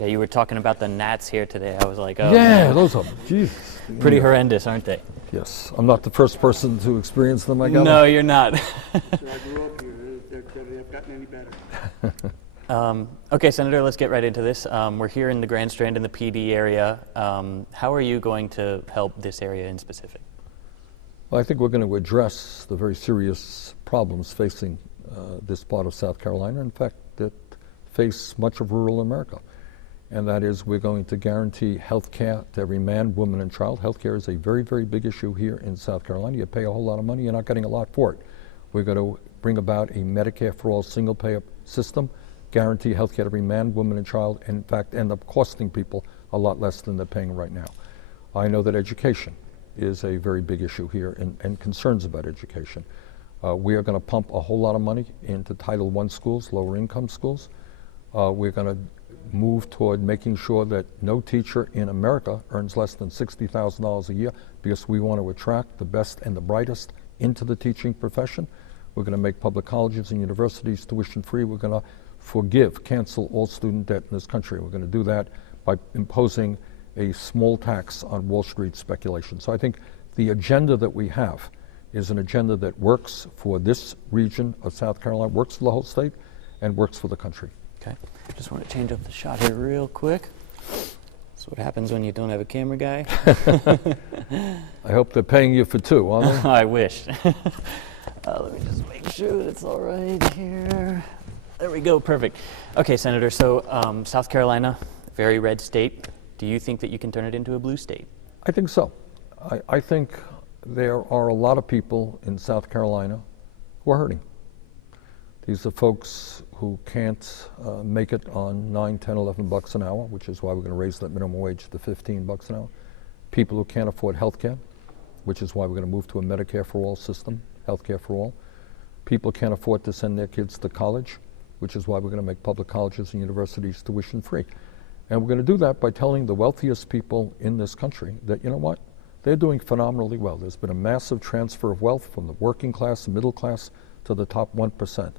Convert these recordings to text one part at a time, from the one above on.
Yeah, you were talking about the gnats here today. I was like, oh, Yeah, man. those are, geez. Pretty horrendous, aren't they? Yes, I'm not the first person to experience them, I gather. No, you're not. So I grew up here. They've gotten any better. Okay, Senator, let's get right into this. We're here in the Grand Strand in the PD area. How are you going to help this area in specific? Well, I think we're going to address the very serious problems facing this part of South Carolina, in fact, that face much of rural America. And that is, we're going to guarantee health care to every man, woman, and child. Health care is a very, very big issue here in South Carolina. You pay a whole lot of money, you're not getting a lot for it. We're going to bring about a Medicare for all single-payer system, guarantee health care to every man, woman, and child, and in fact end up costing people a lot less than they're paying right now. I know that education is a very big issue here and concerns about education. We are going to pump a whole lot of money into Title I schools, lower income schools. We're going to move toward making sure that no teacher in America earns less than $60,000 a year, because we want to attract the best and the brightest into the teaching profession. We're going to make public colleges and universities tuition free. We're going to cancel all student debt in this country. We're going to do that by imposing a small tax on Wall Street speculation. So I think the agenda that we have is an agenda that works for this region of South Carolina, works for the whole state, and works for the country. Okay, just want to change up the shot here real quick. That's what happens when you don't have a camera guy. I hope they're paying you for two, aren't they? I wish. Let me just make sure that it's all right here. There we go, perfect. Okay, Senator, so South Carolina, very red state. Do you think that you can turn it into a blue state? I think so. I think there are a lot of people in South Carolina who are hurting. These are folks who can't make it on 9, 10, 11 bucks an hour, which is why we're going to raise that minimum wage to 15 bucks an hour. People who can't afford health care, which is why we're going to move to a Medicare for all system, health care for all. People can't afford to send their kids to college, which is why we're going to make public colleges and universities tuition free. And we're going to do that by telling the wealthiest people in this country that, you know what, they're doing phenomenally well. There's been a massive transfer of wealth from the working class, the middle class, to the top 1%.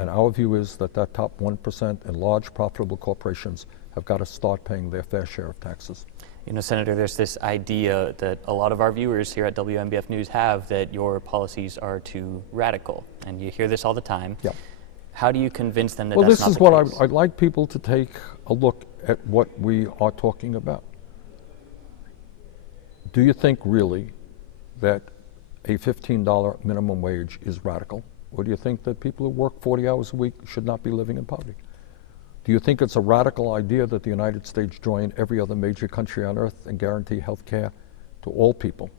And our view is that that top 1% and large profitable corporations have got to start paying their fair share of taxes. You know, Senator, there's this idea that a lot of our viewers here at WMBF News have that your policies are too radical. And you hear this all the time. Yep. How do you convince them that well, that's this not is the what case? I'd like people to take a look at what we are talking about. Do you think really that a $15 minimum wage is radical? Or do you think that people who work 40 hours a week should not be living in poverty? Do you think it's a radical idea that the United States join every other major country on earth and guarantee health care to all people?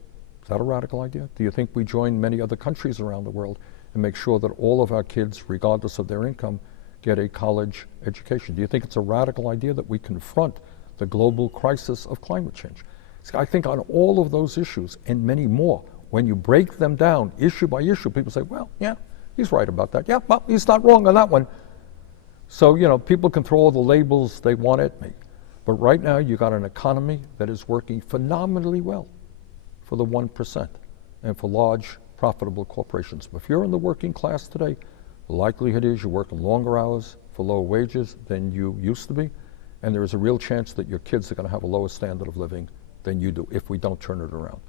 Is that a radical idea? Do you think we join many other countries around the world and make sure that all of our kids, regardless of their income, get a college education? Do you think it's a radical idea that we confront the global crisis of climate change? See, I think on all of those issues and many more, when you break them down issue by issue, people say, well, yeah, he's right about that. Yeah, well, he's not wrong on that one. So, you know, people can throw all the labels they want at me. But right now, you got an economy that is working phenomenally well for the 1% and for large, profitable corporations. But if you're in the working class today, the likelihood is you're working longer hours for lower wages than you used to be. And there is a real chance that your kids are going to have a lower standard of living than you do if we don't turn it around.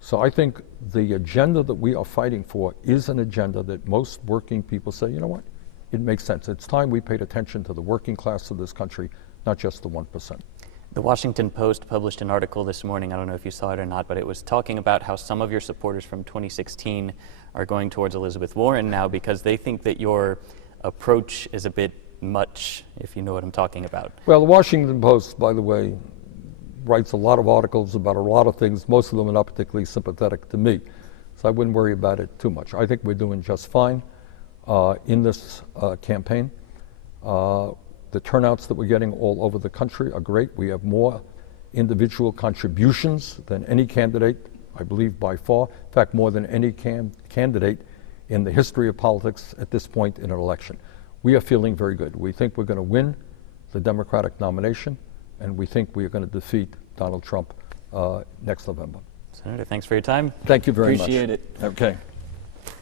So I think the agenda that we are fighting for is an agenda that most working people say, you know what, it makes sense. It's time we paid attention to the working class of this country, not just the 1%. The Washington Post published an article this morning, I don't know if you saw it or not, but it was talking about how some of your supporters from 2016 are going towards Elizabeth Warren now because they think that your approach is a bit much, if you know what I'm talking about. Well, the Washington Post, by the way, writes a lot of articles about a lot of things. Most of them are not particularly sympathetic to me, so I wouldn't worry about it too much. I think we're doing just fine in this campaign. The turnouts that we're getting all over the country are great. We have more individual contributions than any candidate, I believe by far. In fact, more than any candidate in the history of politics at this point in an election. We are feeling very good. We think we're going to win the Democratic nomination, and we think we are going to defeat Donald Trump next November. Senator, thanks for your time. Thank you very much. Appreciate it. Okay.